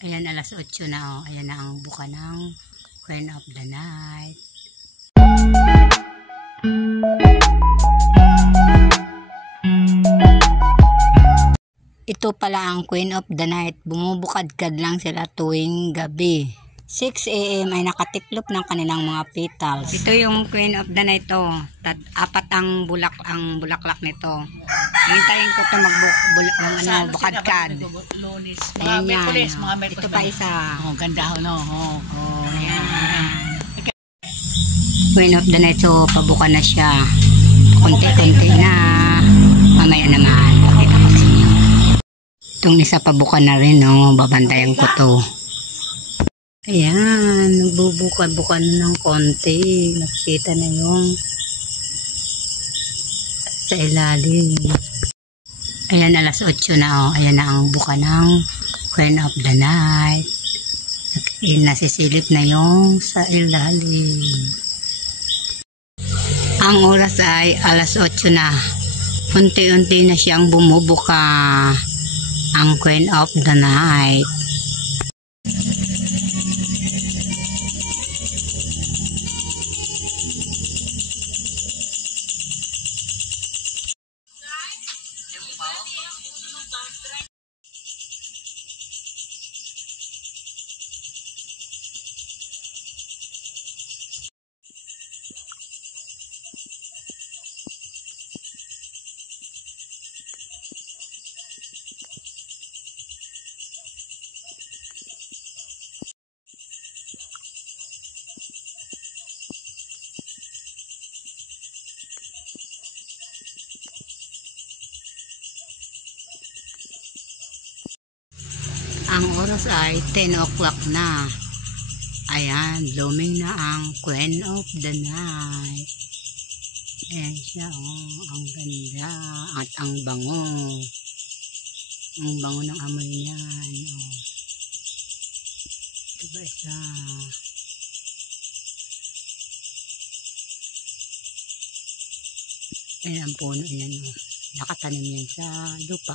Ayan, alas 8 na, oh. Ayan na ang buka ng Queen of the Night. Ito pala ang Queen of the Night. Bumubukadkad lang sila tuwing gabi. 6 AM ay nakatiklop ng kanilang mga petals. Ito yung Queen of the Night, oh. Apat ang bulaklak nito. Hintayin ko ito bukadkad. Ayan yan. Ito pa isa. Oh, ganda ho, no? Oh, ayan. Queen of the Night, so pabuka na siya. Konti-konti na. Mamaya naman, pakita ko sa inyo. Itong isa pabuka na rin, no? Babantayan ko to. Ayan, nagbubuka-buka na ng konti. Nakikita na yung sa ilalim. Ayan, alas 8 na, oh. Ayan na ang buka ng Queen of the Night. Nasisilip na yung sa ilalim. Ang oras ay alas 8 na. Unti-unti na siyang bumubuka ang Queen of the Night. Ang oras ay 10 o'clock na. Ayan, blooming na ang Queen of the Night. Ayan siya, oh. Ang ganda. At ang bango. Ang bango ng amoy niyan, oh. Diba siya? Ayan ang puno yan, oh. Nakatanim yan sa lupa.